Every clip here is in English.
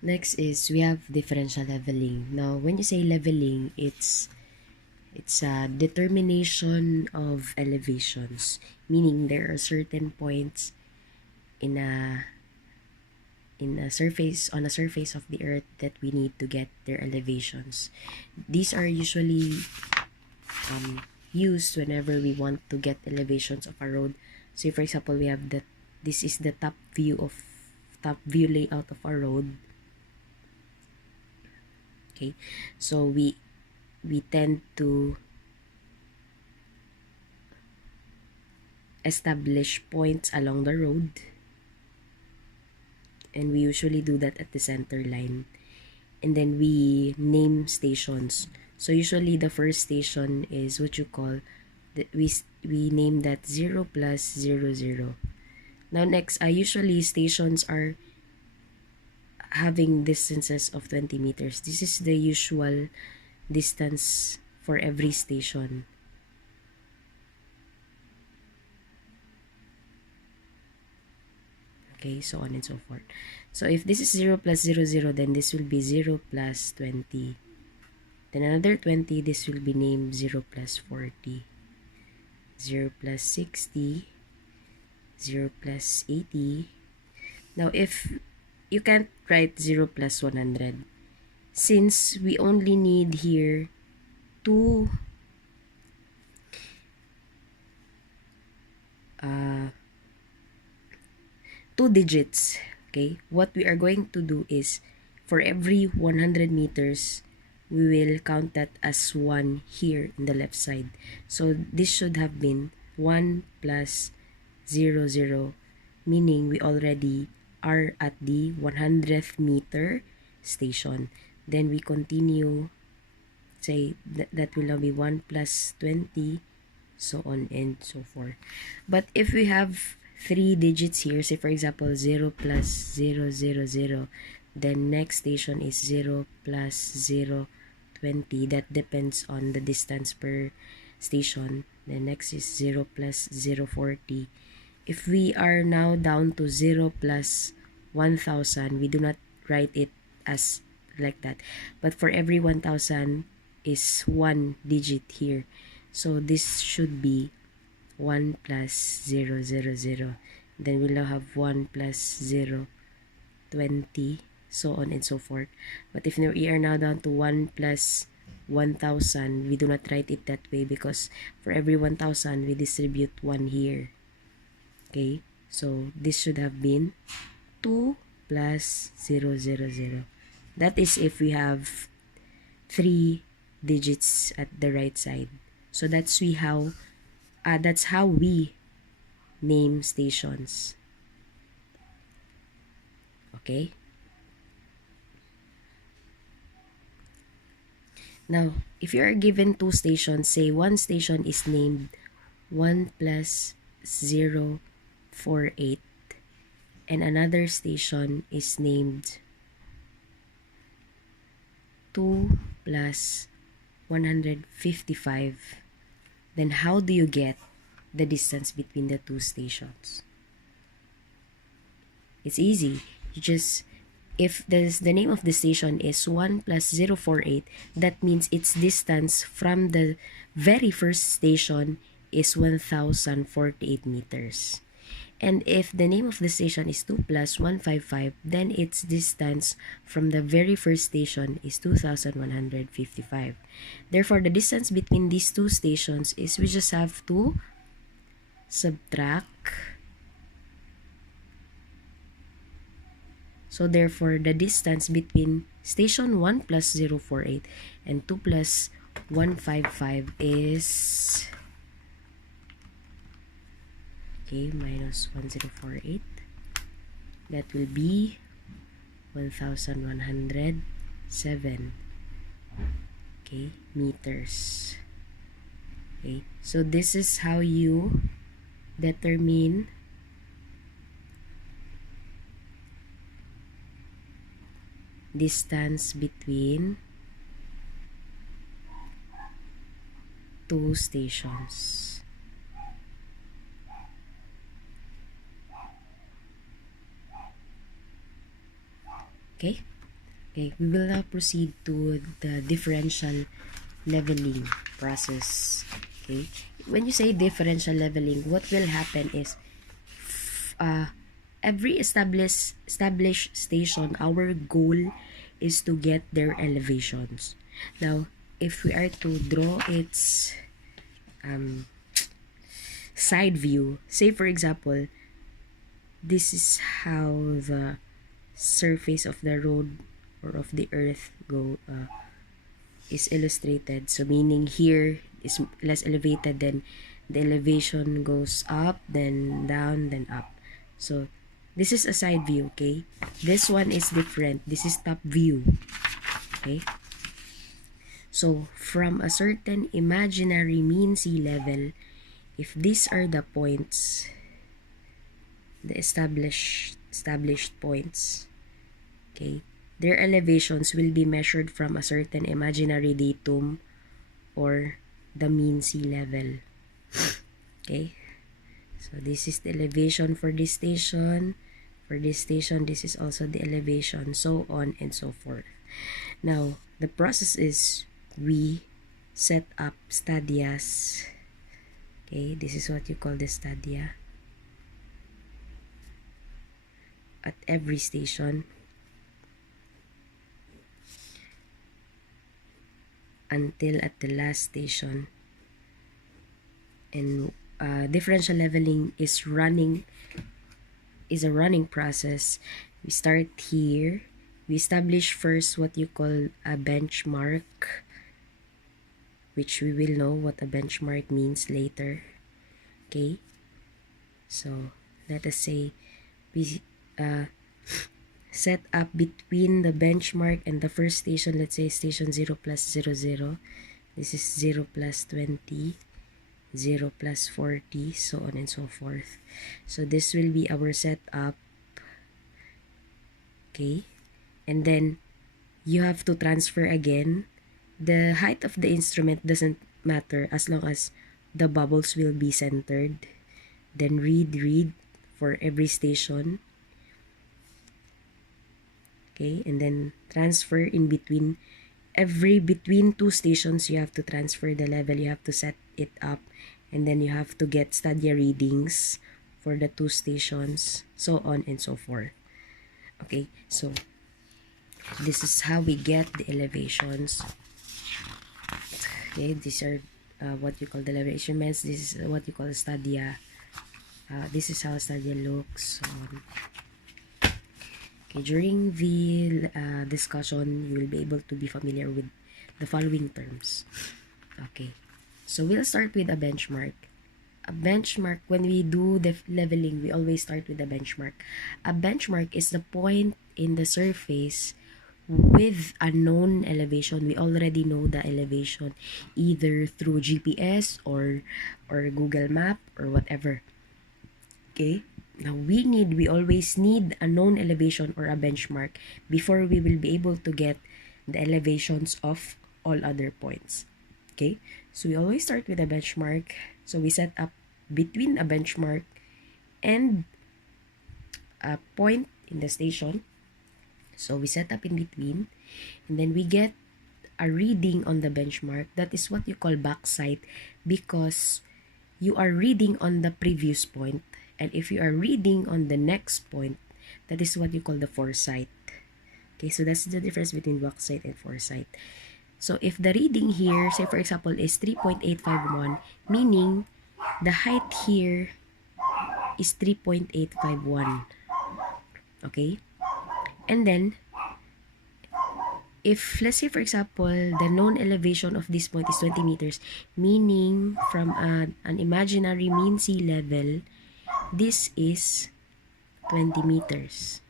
Next is we have differential leveling. Now, when you say leveling, it's a determination of elevations, meaning there are certain points in a surface on a surface of the earth that we need to get their elevations. These are usually used whenever we want to get elevations of a road. So for example, we have that this is the top view layout of a road. Okay, so we tend to establish points along the road, and we usually do that at the center line, and then we name stations. So usually the first station is what you call we name that 0 plus 0 0. Now next, usually stations are having distances of 20 meters. This is the usual distance for every station. Okay, so on and so forth. So if this is 0 plus 0 0, then this will be 0 plus 20. Then another 20, this will be named 0 plus 40. 0 plus 60. 0 plus 80. Now if you can't write 0 plus 100, since we only need here two digits, okay, what we are going to do is for every 100 meters we will count that as 1 here in the left side. So this should have been 1 plus 0 0, meaning we already are at the 100th meter station. Then we continue, say that will now be 1 plus 20, so on and so forth. But if we have 3 digits here, say for example 0 plus 0 0 0, then next station is 0 plus 0 20. That depends on the distance per station. Then next is 0 plus 0 40. If we are now down to 0 plus 1000, we do not write it as like that, but for every 1000 is 1 digit here, so this should be 1 plus 0 0 0. Then we'll now have 1 plus 0 20, so on and so forth. But if we are now down to 1 plus 1000, we do not write it that way because for every 1000 we distribute 1 here. Okay, so this should have been 2 plus 0 0 0. That is if we have 3 digits at the right side. So that's how we name stations. Okay? Now, if you are given 2 stations, say one station is named 1 plus 0 4 8, and another station is named 2 plus 155, then how do you get the distance between the 2 stations? It's easy. You just, if the name of the station is 1 plus 048, that means its distance from the very first station is 1048 meters. And if the name of the station is 2 plus 155, then its distance from the very first station is 2155. Therefore, the distance between these 2 stations is we just have to subtract. So therefore, the distance between station 1 plus 048 and 2 plus 155 is, okay, minus 1048. That will be 1107, okay, meters. Okay, so this is how you determine distance between 2 stations. Okay? Okay, we will now proceed to the differential leveling process. Okay, when you say differential leveling, what will happen is every established station, our goal is to get their elevations. Now, if we are to draw its side view, say for example, this is how the surface of the road or of the earth is illustrated. So meaning here is less elevated, then the elevation goes up, then down, then up. So this is a side view, okay? This one is different. This is top view, okay? So from a certain imaginary mean sea level, if these are the points, the established points, okay, their elevations will be measured from a certain imaginary datum or the mean sea level. Okay, so this is the elevation for this station. For this station, this is also the elevation, so on and so forth. Now, the process is we set up stadias. Okay, this is what you call the stadia at every station until at the last station. And differential leveling is a running process. We start here. We establish first what you call a benchmark, which we will know what a benchmark means later. Okay, so let us say we set up between the benchmark and the first station. Let's say station 0 plus 0, 0. This is 0 plus 20, 0 plus 40, so on and so forth. So this will be our setup. Okay, and then you have to transfer again. The height of the instrument doesn't matter as long as the bubbles will be centered. Then read for every station. Okay, and then transfer in between. Between two stations, you have to transfer the level. You have to set it up, and then you have to get stadia readings for the two stations, so on and so forth. Okay, so this is how we get the elevations. Okay, these are what you call the level instruments. This is what you call stadia. This is how stadia looks. Okay, during the discussion, you will be able to be familiar with the following terms. Okay, so we'll start with a benchmark. A benchmark, when we do the leveling, we always start with a benchmark. A benchmark is the point in the surface with a known elevation. We already know the elevation either through GPS or Google Map or whatever. Okay, now we always need a known elevation or a benchmark before we will be able to get the elevations of all other points. Okay, so we always start with a benchmark. So we set up between a benchmark and a point in the station. So we set up in between, and then we get a reading on the benchmark. That is what you call backsight, because you are reading on the previous point, and if you are reading on the next point, that is what you call the foresight. Okay, so that's the difference between backsight and foresight. So if the reading here, say for example, is 3.851, meaning the height here is 3.851. Okay, and then if, let's say for example, the known elevation of this point is 20 meters, meaning from an imaginary mean sea level, this is 20 meters.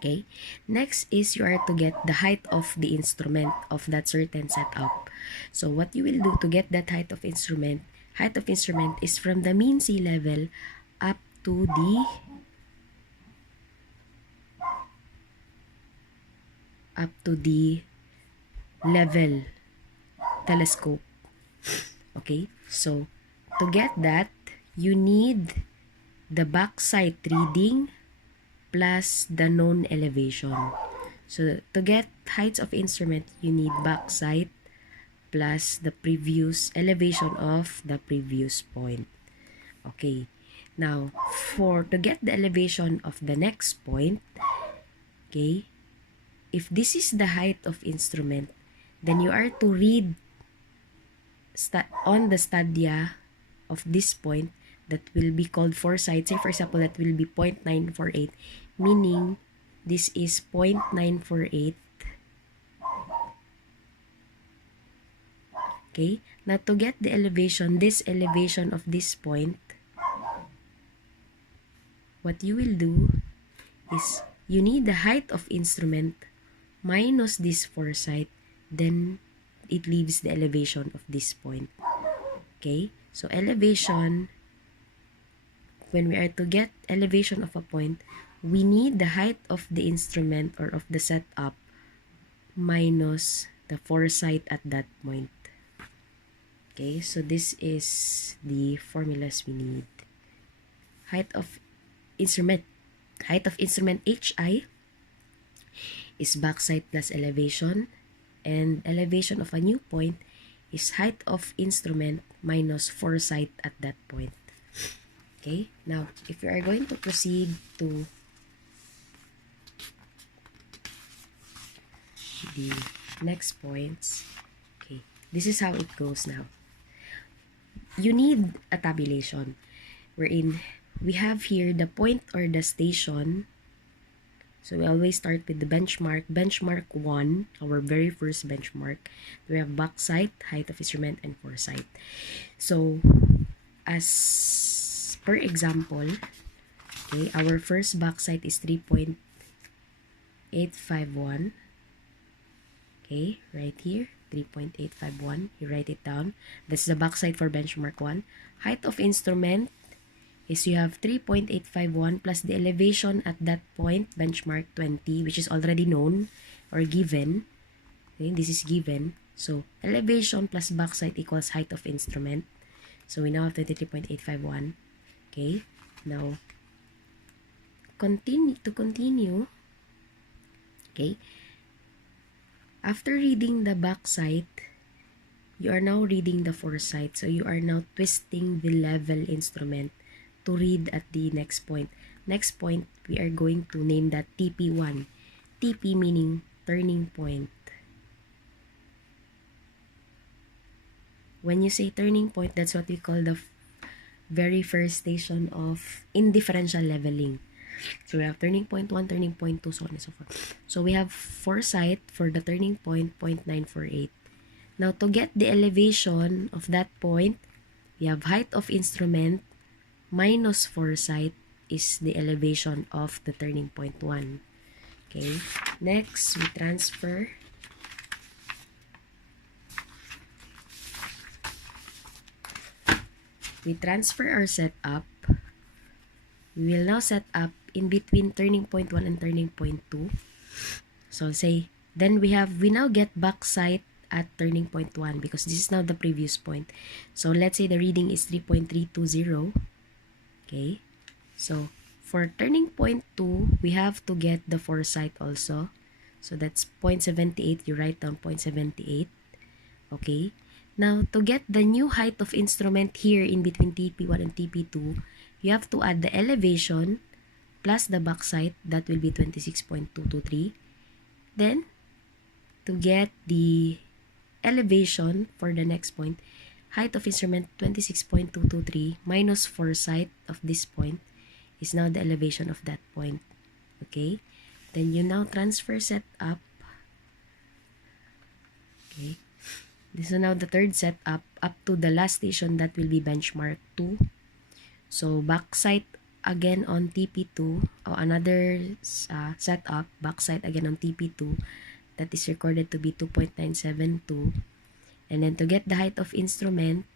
Okay, next is you are to get the height of the instrument of that certain setup. So what you will do to get that height of instrument is from the mean sea level up to the level telescope. Okay, so to get that, you need the backsight reading plus the known elevation. So to get heights of instrument, you need back sight plus the previous elevation of the previous point. Okay. Now, to get the elevation of the next point, okay, if this is the height of instrument, then you are to read on the stadia of this point that will be called foresight. Say for example, that will be 0.948, meaning this is 0.948. Okay, now to get the elevation, this elevation of this point, what you will do is you need the height of instrument minus this foresight, then it leaves the elevation of this point. Okay, so elevation, when we are to get elevation of a point, we need the height of the instrument or of the setup minus the foresight at that point. Okay, so this is the formulas we need. Height of instrument HI is backside plus elevation, and elevation of a new point is height of instrument minus foresight at that point. Okay, now if we are going to proceed to the next points, okay, this is how it goes now. You need a tabulation wherein we have here the point or the station. So we always start with the benchmark. Benchmark 1, our very first benchmark. We have backside, height of instrument, and foresight. So as per example, okay, our first backside is 3.851. Okay, right here, 3.851. You write it down. This is the backside for benchmark 1. Height of instrument is you have 3.851 plus the elevation at that point, benchmark 20, which is already known or given. Okay, this is given. So, elevation plus backside equals height of instrument. So, we now have 23.851. Okay, now, continue. Okay, after reading the backside, you are now reading the foresight. So, you are now twisting the level instrument to read at the next point. Next point, we are going to name that TP1. TP meaning turning point. When you say turning point, that's what we call the very first station of indifferential leveling. So we have turning point 1, turning point 2, so on and so forth. So we have foresight for the turning point, 0.948. Now to get the elevation of that point, we have height of instrument minus foresight is the elevation of the turning point 1. Okay, next we transfer our setup. We will now set up in between turning point 1 and turning point 2. So say, then we now get backside at turning point 1 because this is now the previous point. So let's say the reading is 3.320. Okay, so for turning point 2, we have to get the foresight also. So that's 0.78. You write down 0.78. Okay, now to get the new height of instrument here in between TP1 and TP2, you have to add the elevation plus the backside. That will be 26.223. Then, to get the elevation for the next point, height of instrument 26.223 minus foresight of this point is now the elevation of that point. Okay, then you now transfer setup. Okay, this is now the third setup up to the last station, that will be benchmark 2. So backside again on TP2, or another setup, backside again on TP2, that is recorded to be 2.972. And then to get the height of instrument,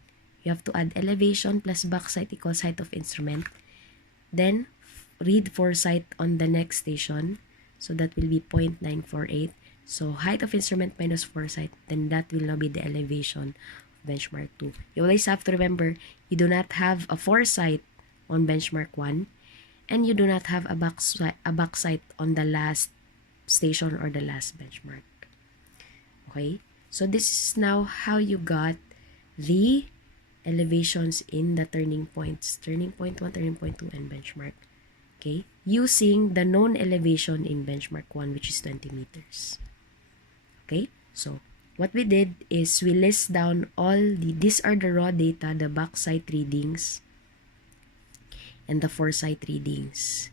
you have to add elevation plus backside equals height of instrument. Then read foresight on the next station. So that will be 0.948. So height of instrument minus foresight, then that will now be the elevation of benchmark 2. You always have to remember, you do not have a foresight on benchmark 1, and you do not have a backside on the last station or the last benchmark. Okay, so this is now how you got the elevations in the turning points, turning point 1, turning point 2, and benchmark. Okay, using the known elevation in benchmark 1, which is 20 meters. Okay, so what we did is we list down these are the raw data, the backside readings, and the foresight readings.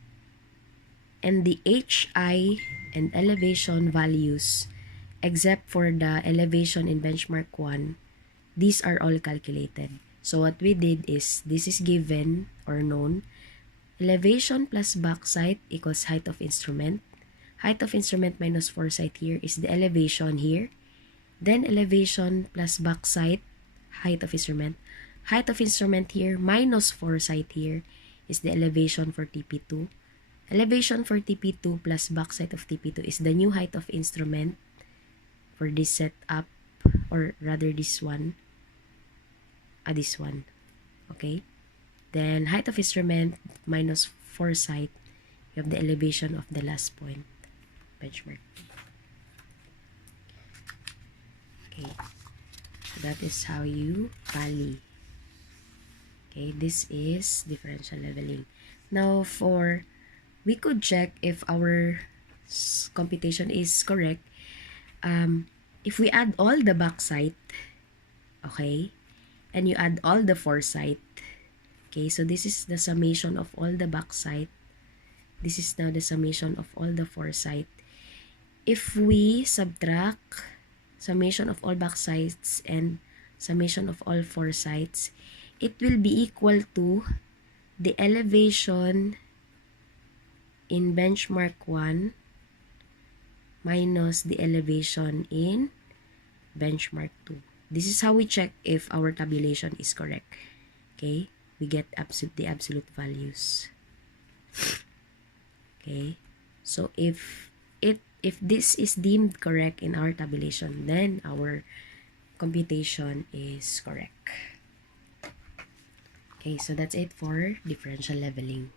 And the HI and elevation values, except for the elevation in benchmark 1, these are all calculated. So what we did is, this is given or known. Elevation plus backside equals height of instrument. Height of instrument minus foresight here is the elevation here. Then elevation plus backside, height of instrument. Height of instrument here minus foresight here is the elevation for TP2. Elevation for TP2 plus backside of TP2 is the new height of instrument for this setup, or rather this one. This one. Okay? Then height of instrument minus foresight, you have the elevation of the last point, benchmark. Okay, so that is how you tally. Okay, this is differential leveling. Now we could check if our computation is correct. If we add all the backside, okay, and you add all the foresight, okay, so this is the summation of all the backside. This is now the summation of all the foresight. If we subtract summation of all backsides and summation of all foresights, it will be equal to the elevation in benchmark 1 minus the elevation in benchmark 2. This is how we check if our tabulation is correct. Okay, we get the absolute values. Okay, so if this is deemed correct in our tabulation, then our computation is correct. Okay, so that's it for differential leveling.